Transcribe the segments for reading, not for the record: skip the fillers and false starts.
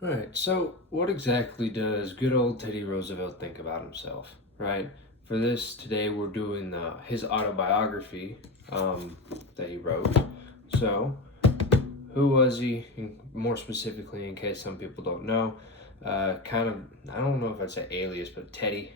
Right. So, what exactly does good old Teddy Roosevelt think about himself? Right. For this today, we're doing his autobiography that he wrote. So, who was he? More specifically, in case some people don't know, kind of, I don't know if I'd say alias, but Teddy.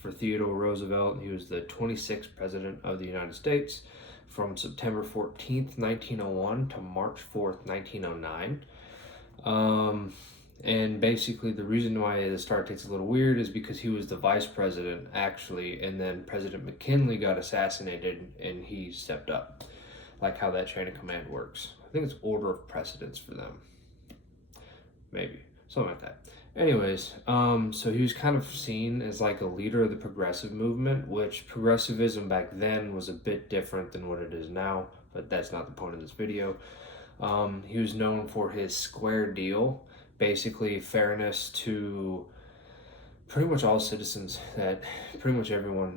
For Theodore Roosevelt, he was the 26th president of the United States from September 14th, 1901 to March 4th, 1909. Um, and basically, the reason why the start date's a little weird is because he was the vice president, actually, and then President McKinley got assassinated and he stepped up. Like how that chain of command works. I think it's order of precedence for them. Maybe. Something like that. Anyways, so he was kind of seen as like a leader of the progressive movement, which progressivism back then was a bit different than what it is now, but that's not the point of this video. He was known for his square deal, basically fairness to pretty much all citizens, that pretty much everyone.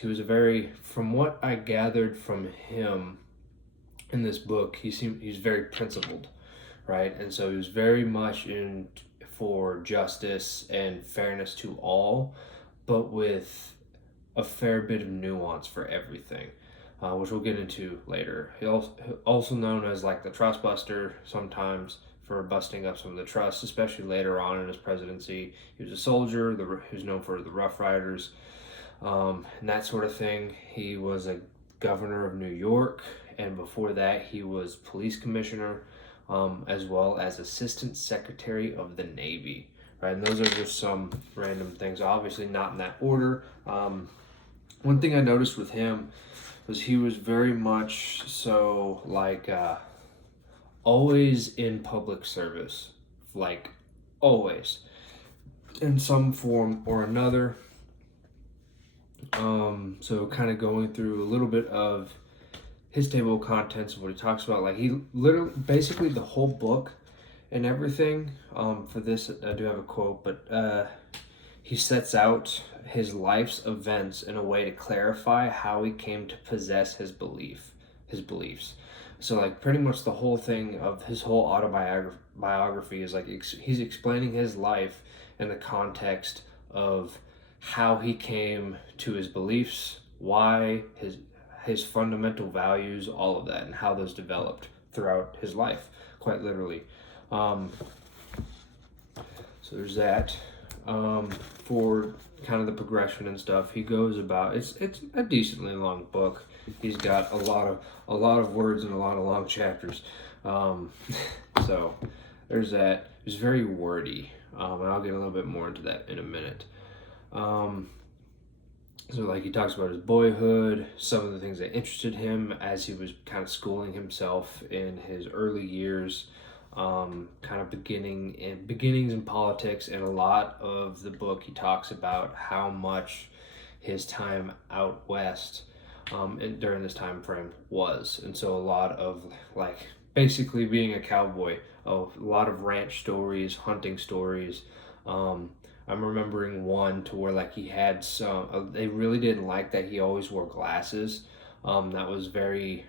He was a very, from what I gathered from him in this book, he's very principled, right? And so he was very much in for justice and fairness to all, but with a fair bit of nuance for everything, which we'll get into later. He also known as like the trust buster sometimes for busting up some of the trusts, especially later on in his presidency. He was a soldier. He was known for the Rough Riders, and that sort of thing. He was a governor of New York, and before that, he was police commissioner, as well as assistant secretary of the Navy. Right, and those are just some random things. Obviously, not in that order. One thing I noticed with him was he was very much so like always in public service, like always in some form or another. So kind of going through a little bit of his table of contents of what he talks about. Like he literally, basically the whole book and everything. For this, I do have a quote, but he sets out his life's events in a way to clarify how he came to possess his beliefs. So like pretty much the whole thing of his whole autobiography is like he's explaining his life in the context of how he came to his beliefs, why his fundamental values, all of that, and how those developed throughout his life, quite literally. Um, so there's that. For kind of the progression and stuff, he goes about it's a decently long book. He's got a lot of words and a lot of long chapters. Um, so there's that. It's very wordy, and I'll get a little bit more into that in a minute. Um, so like he talks about his boyhood, some of the things that interested him as he was kind of schooling himself in his early years, kind of beginnings in politics, and a lot of the book he talks about how much his time out west, and during this time frame was, and so a lot of like basically being a cowboy, a lot of ranch stories, hunting stories. I'm remembering one to where like he had some. They really didn't like that he always wore glasses. That was very.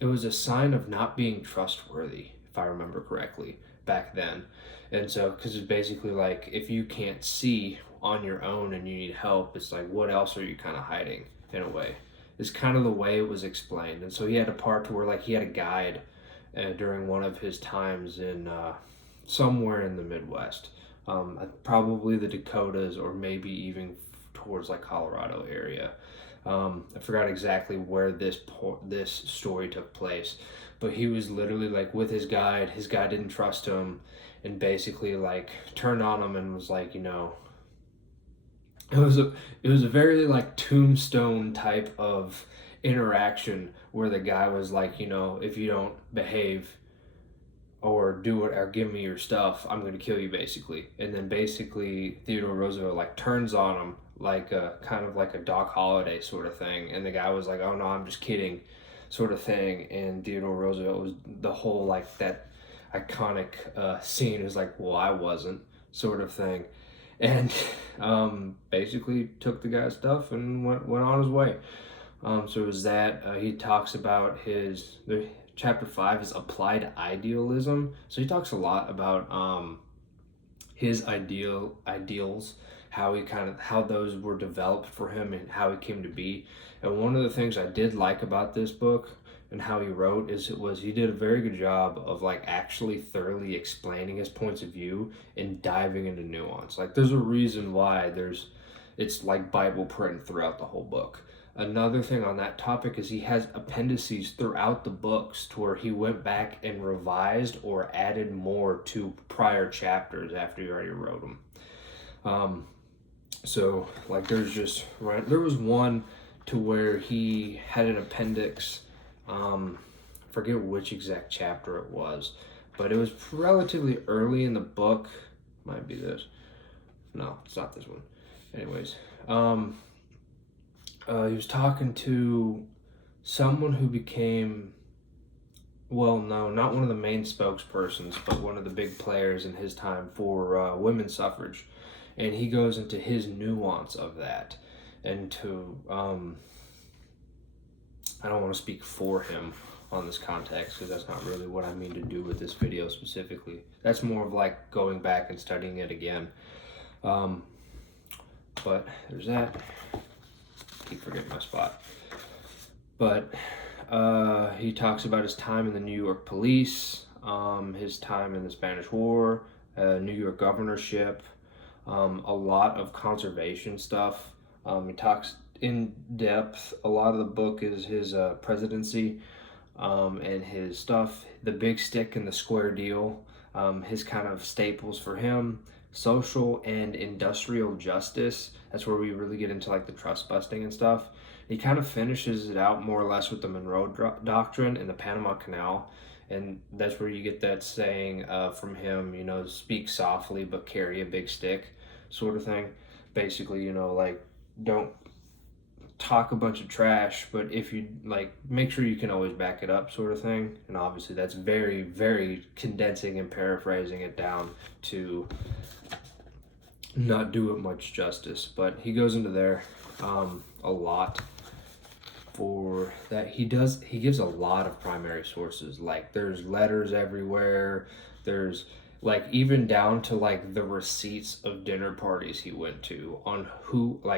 It was a sign of not being trustworthy, if I remember correctly, back then. And so, because it's basically like if you can't see on your own and you need help, it's like what else are you kind of hiding in a way? It's kind of the way it was explained. And so he had a part to where like he had a guide during one of his times in somewhere in the Midwest, probably the Dakotas or maybe even towards like Colorado area. I forgot exactly where this story took place, but he was literally like with his guide. His guide didn't trust him, and basically like turned on him and was like, it was a very like tombstone type of interaction where the guy was like, if you don't behave or do what or give me your stuff, I'm gonna kill you basically. And then basically Theodore Roosevelt like turns on him like a kind of like a Doc Holliday sort of thing, and the guy was like, "Oh no, I'm just kidding," sort of thing. And Theodore Roosevelt was the whole like that iconic scene is like, "Well, I wasn't," sort of thing, and basically took the guy's stuff and went on his way. So it was that he talks about chapter 5 is applied idealism. So he talks a lot about his ideals, how those were developed for him and how he came to be. And one of the things I did like about this book and how he wrote he did a very good job of like actually thoroughly explaining his points of view and diving into nuance. Like there's a reason why it's like Bible print throughout the whole book. Another thing on that topic is he has appendices throughout the books to where he went back and revised or added more to prior chapters after he already wrote them. So like there was one to where he had an appendix. Forget which exact chapter it was, but it was relatively early in the book. Might be this. No, it's not this one. Anyways, he was talking to someone who became, well, no, not one of the main spokespersons, but one of the big players in his time for women's suffrage. And he goes into his nuance of that. And I don't want to speak for him on this context because that's not really what I mean to do with this video specifically. That's more of like going back and studying it again. But there's that. Keep forgetting my spot. But he talks about his time in the New York police, his time in the Spanish War, New York governorship, a lot of conservation stuff. He talks in depth. A lot of the book is his presidency and his stuff, the big stick and the square deal, his kind of staples for him. Social and industrial justice. That's where we really get into like the trust busting and stuff. He kind of finishes it out more or less with the Monroe Doctrine and the Panama Canal. And that's where you get that saying from him, speak softly but carry a big stick sort of thing. Basically, like don't talk a bunch of trash, but if you like, make sure you can always back it up sort of thing. And obviously that's very, very condensing and paraphrasing it down to not do it much justice, but he goes into there a lot for that. He gives a lot of primary sources. Like there's letters everywhere, there's like even down to like the receipts of dinner parties he went to on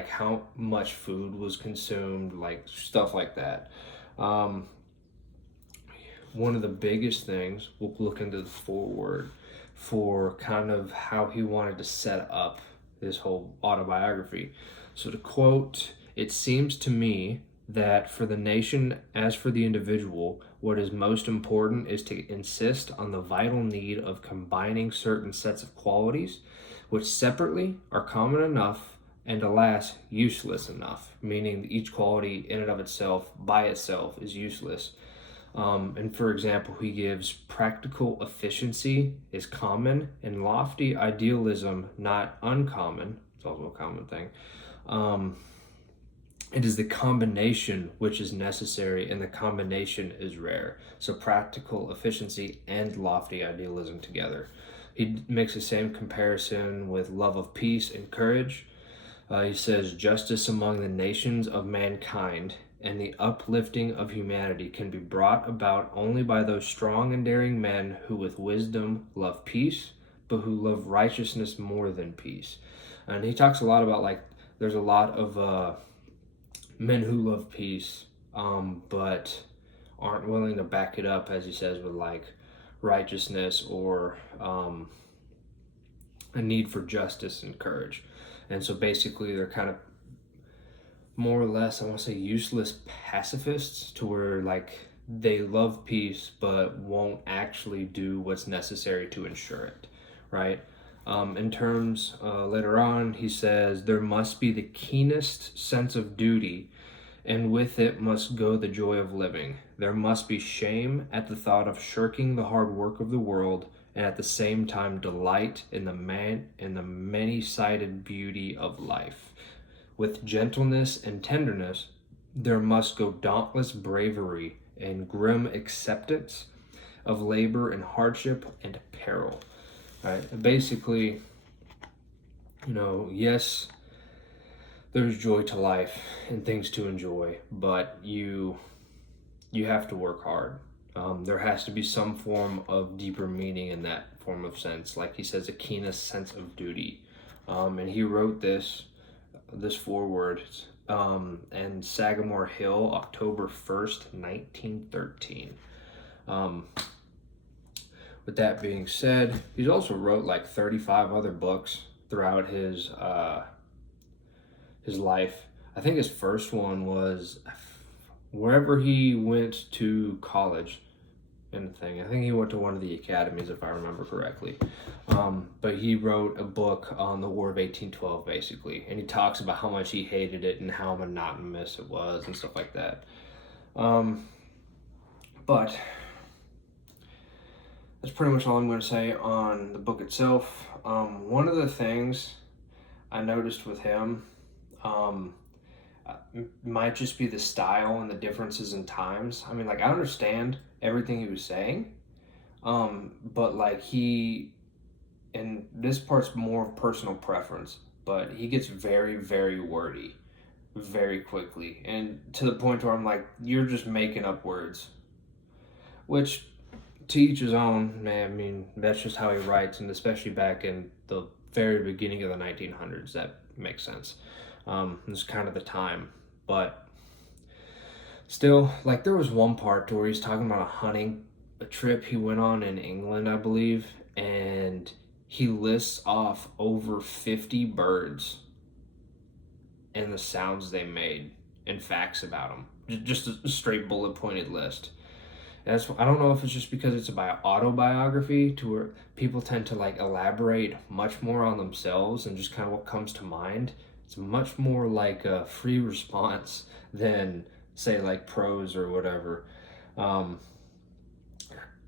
how much food was consumed, like stuff like that. One of the biggest things, we'll look into the foreword for kind of how he wanted to set up this whole autobiography. So to quote, "It seems to me that for the nation as for the individual, what is most important is to insist on the vital need of combining certain sets of qualities which separately are common enough and alas useless enough," meaning each quality in and of itself by itself is useless. And for example, he gives practical efficiency is common and lofty idealism not uncommon. It's also a common thing. It is the combination which is necessary, and the combination is rare. So practical efficiency and lofty idealism together. He makes the same comparison with love of peace and courage. He says justice among the nations of mankind and the uplifting of humanity can be brought about only by those strong and daring men who with wisdom love peace, but who love righteousness more than peace. And he talks a lot about like there's a lot of men who love peace, but aren't willing to back it up, as he says, with like righteousness or a need for justice and courage. And so basically they're kind of more or less, I want to say, useless pacifists, to where like they love peace but won't actually do what's necessary to ensure it, right? In terms, later on, he says, there must be the keenest sense of duty, and with it must go the joy of living. There must be shame at the thought of shirking the hard work of the world, and at the same time delight in the many-sided beauty of life. With gentleness and tenderness, there must go dauntless bravery and grim acceptance of labor and hardship and peril. Right? Basically, yes, there's joy to life and things to enjoy, but you have to work hard. There has to be some form of deeper meaning in that form of sense. Like he says, a keenest sense of duty. And he wrote this foreword in Sagamore Hill, October 1st, 1913. With that being said, he's also wrote like 35 other books throughout his life. I think his first one was wherever he went to college and thing. I think he went to one of the academies, if I remember correctly. But he wrote a book on the War of 1812, basically, and he talks about how much he hated it and how monotonous it was and stuff like that. But that's pretty much all I'm going to say on the book itself. One of the things I noticed with him might just be the style and the differences in times. I mean, like, I understand everything he was saying, but like and this part's more personal preference, but he gets very, very wordy very quickly, and to the point where I'm like, you're just making up words, which to each his own, man. I mean, that's just how he writes, and especially back in the very beginning of the 1900s, that makes sense. It's kind of the time, but still, like, there was one part where he's talking about a trip he went on in England, I believe, and he lists off over 50 birds and the sounds they made and facts about them. Just a straight bullet pointed list. And I don't know if it's just because it's a autobiography to where people tend to like elaborate much more on themselves and just kind of what comes to mind. It's much more like a free response than, say, like prose or whatever.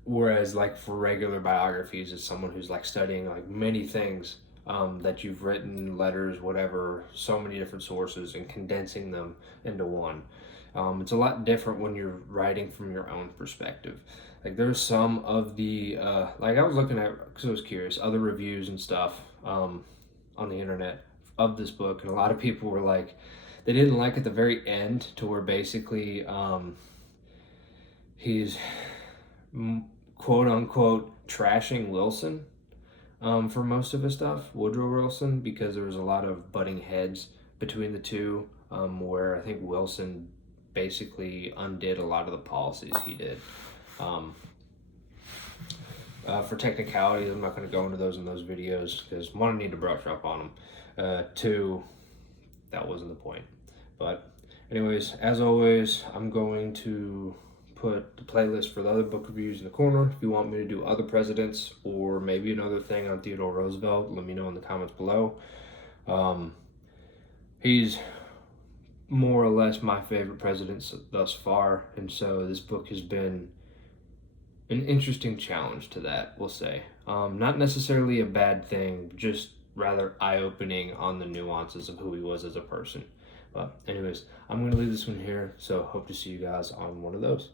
Whereas like for regular biographies, it's someone who's like studying like many things that you've written, letters, whatever, so many different sources, and condensing them into one. It's a lot different when you're writing from your own perspective. Like there's some of the like I was looking at, because I was curious, other reviews and stuff on the internet of this book, and a lot of people were like, they didn't like at the very end to where basically he's quote unquote trashing Wilson for most of his stuff, Woodrow Wilson, because there was a lot of butting heads between the two, where I think Wilson basically undid a lot of the policies he did. For technicalities, I'm not going to go into those in those videos because one, I need to brush up on them. Two, that wasn't the point. But anyways, as always, I'm going to put the playlist for the other book reviews in the corner. If you want me to do other presidents or maybe another thing on Theodore Roosevelt, let me know in the comments below. He's more or less my favorite president thus far, and so this book has been an interesting challenge to that, we'll say. Not necessarily a bad thing, just rather eye-opening on the nuances of who he was as a person. But anyways, I'm going to leave this one here, so hope to see you guys on one of those.